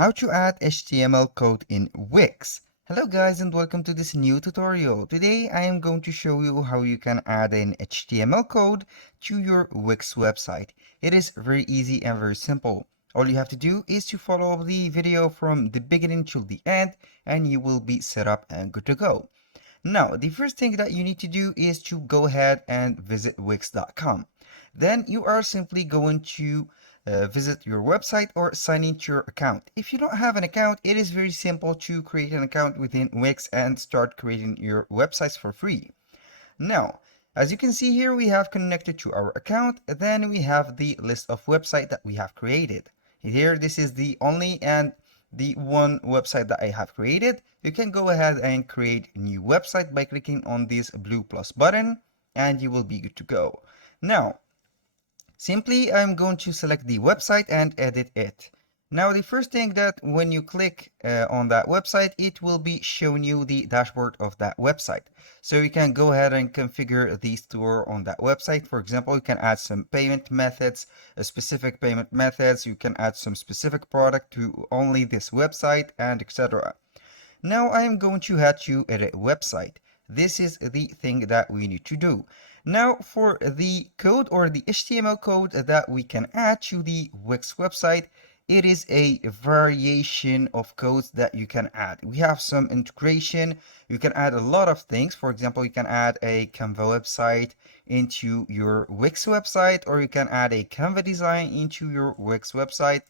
How to add HTML code in Wix. Hello guys and welcome to this new tutorial. Today I am going to show you how you can add an HTML code to your Wix website. It is very easy and very simple. All you have to do is to follow the video from the beginning to the end and you will be set up and good to go. Now, the first thing that you need to do is to go ahead and visit Wix.com. Then you are simply going to visit your website or sign into your account. If you don't have an account, it is very simple to create an account within Wix and start creating your websites for free. Now, as you can see here, we have connected to our account. Then we have the list of websites that we have created. Here, this is the only and the one website that I have created. You can go ahead and create a new website by clicking on this blue plus button and you will be good to go. Now, simply I'm going to select the website and edit it. Now the first thing that when you click on that website, it will be showing you the dashboard of that website. So you can go ahead and configure the store on that website. For example, you can add some payment methods, specific payment methods. You can add some specific product to only this website and etc. Now I am going to head to edit website. This is the thing that we need to do. Now for the code or the HTML code that we can add to the Wix website, it is a variation of codes that you can add. We have some integration. You can add a lot of things. For example, you can add a Canva website into your Wix website, or you can add a Canva design into your Wix website.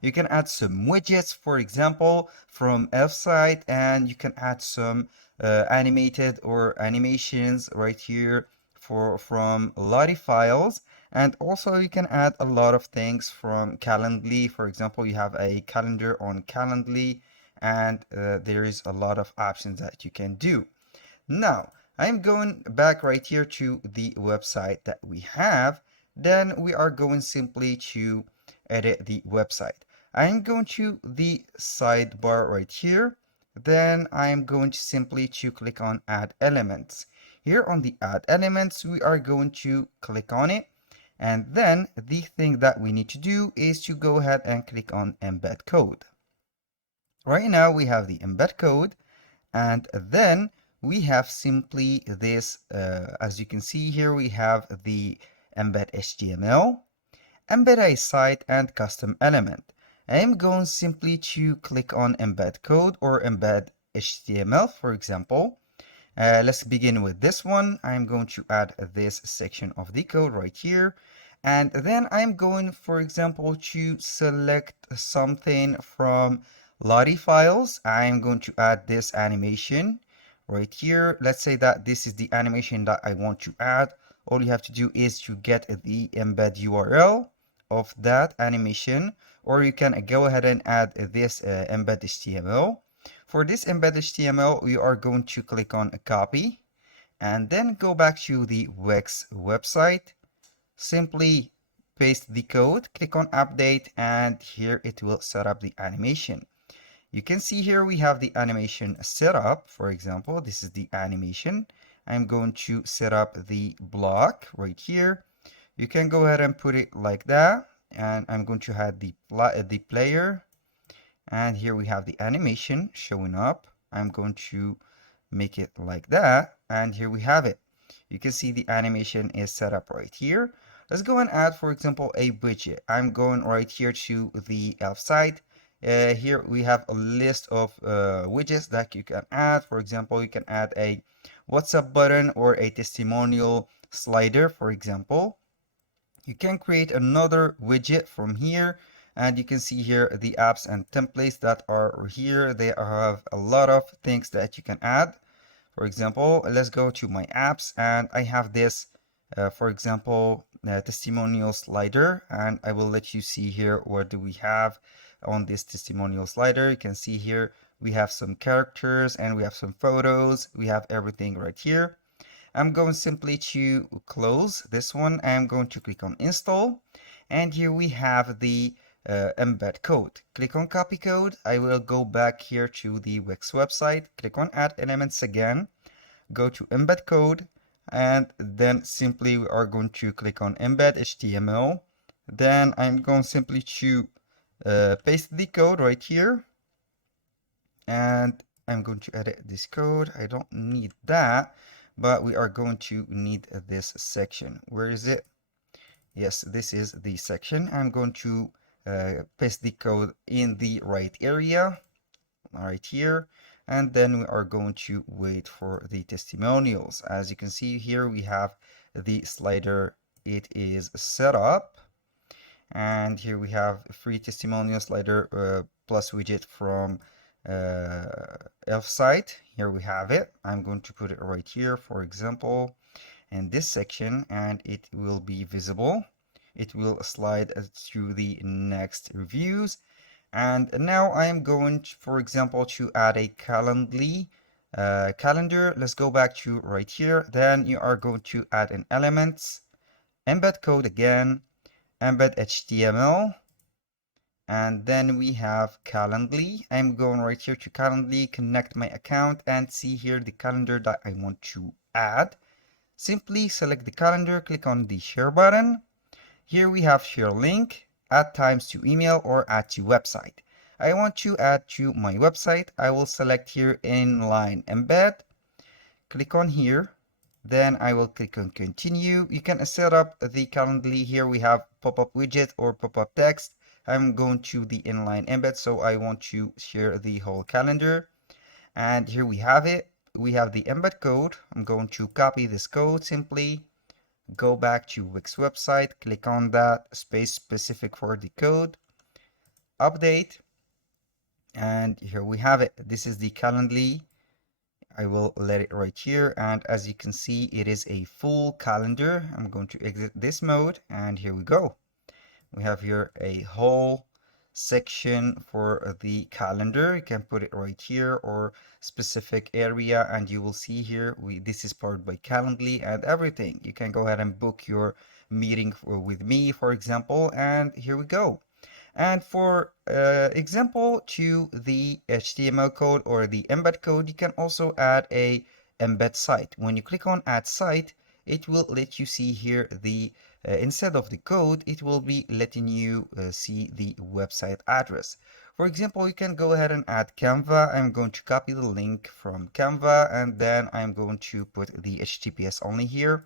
You can add some widgets, for example, from Elfsight, and you can add some animated or animations right here from Lottie files. And also you can add a lot of things from Calendly. For example, you have a calendar on Calendly, and there is a lot of options that you can do. Now, I'm going back right here to the website that we have. Then we are going simply to edit the website. I'm going to the sidebar right here. Then I'm going to simply to click on add elements. Here on the add elements, we are going to click on it. And then the thing that we need to do is to go ahead and click on embed code. Right now we have the embed code, and then we have simply this, as you can see here, we have the embed HTML, embed a site, and custom element. I am going simply to click on embed code or embed HTML, for example. Let's begin with this one. I'm going to add this section of the code right here. And then I'm going, for example, to select something from Lottie files. I'm going to add this animation right here. Let's say that this is the animation that I want to add. All you have to do is to get the embed URL of that animation, or you can go ahead and add this embed HTML. For this embed HTML, we are going to click on a copy and then go back to the Wix website. Simply paste the code, click on update, and here it will set up the animation. You can see here we have the animation set up. For example, this is the animation. I'm going to set up the block right here. You can go ahead and put it like that, and I'm going to add the player. And here we have the animation showing up. I'm going to make it like that. And here we have it. You can see the animation is set up right here. Let's go and add, for example, a widget. I'm going right here to the elf site. Here we have a list of widgets that you can add. For example, you can add a WhatsApp button or a testimonial slider, for example. You can create another widget from here. And you can see here the apps and templates that are here. They have a lot of things that you can add. For example, let's go to my apps, and I have this, for example, testimonial slider, and I will let you see here what do we have on this testimonial slider. You can see here we have some characters and we have some photos. We have everything right here. I'm going simply to close this one. I'm going to click on install, and here we have the embed code. Click on copy code. I will go back here to the Wix website, click on add elements again, go to embed code, and then simply we are going to click on embed HTML. Then I'm going simply to paste the code right here, and I'm going to edit this code. I don't need that, but we are going to need this section. Where is it? Yes, this is the section. I'm going to paste the code in the right area, right here, and then we are going to wait for the testimonials. As you can see here, we have the slider. It is set up, and here we have a free testimonial slider plus widget from Elfsight. Here we have it. I'm going to put it right here, for example, in this section, and it will be visible. It will slide through the next reviews. And now I am going to, for example, to add a Calendly calendar. Let's go back to right here. Then you are going to add an elements, embed code again, embed HTML, and then we have Calendly. I'm going right here to Calendly, connect my account, and see here the calendar that I want to add. Simply select the calendar, click on the share button. Here we have share link, add times to email, or add to website. I want to add to my website. I will select here inline embed, click on here, then I will click on continue. You can set up the Calendly. Here we have pop-up widget or pop-up text. I'm going to the inline embed, so I want to share the whole calendar. And here we have it. We have the embed code. I'm going to copy this code simply. Go back to Wix website, click on that space specific for the code, update, and here we have it. This is the Calendly. I will let it right here, and as you can see, it is a full calendar. I'm going to exit this mode, and here we go. We have here a whole section for the calendar. You can put it right here or specific area, and you will see here this is powered by Calendly and everything. You can go ahead and book your meeting with me, for example, and here we go. And for example, to the HTML code or the embed code, you can also add a embed site. When you click on add site, it will let you see here the instead of the code, it will be letting you see the website address. For example, you can go ahead and add Canva. I'm going to copy the link from Canva, and then I'm going to put the HTTPS only here,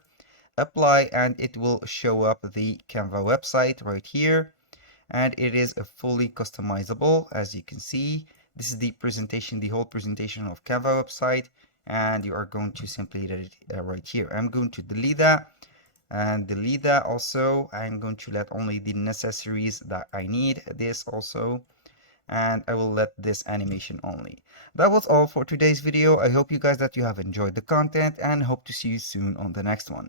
apply, and it will show up the Canva website right here. And it is a fully customizable. As you can see, this is the presentation, the whole presentation of Canva website, and you are going to simply edit it right here. I'm going to delete that and delete that also. I'm going to let only the necessaries that I need, this also, and I will let this animation only. That was all for today's video. I hope you guys that you have enjoyed the content and hope to see you soon on the next one.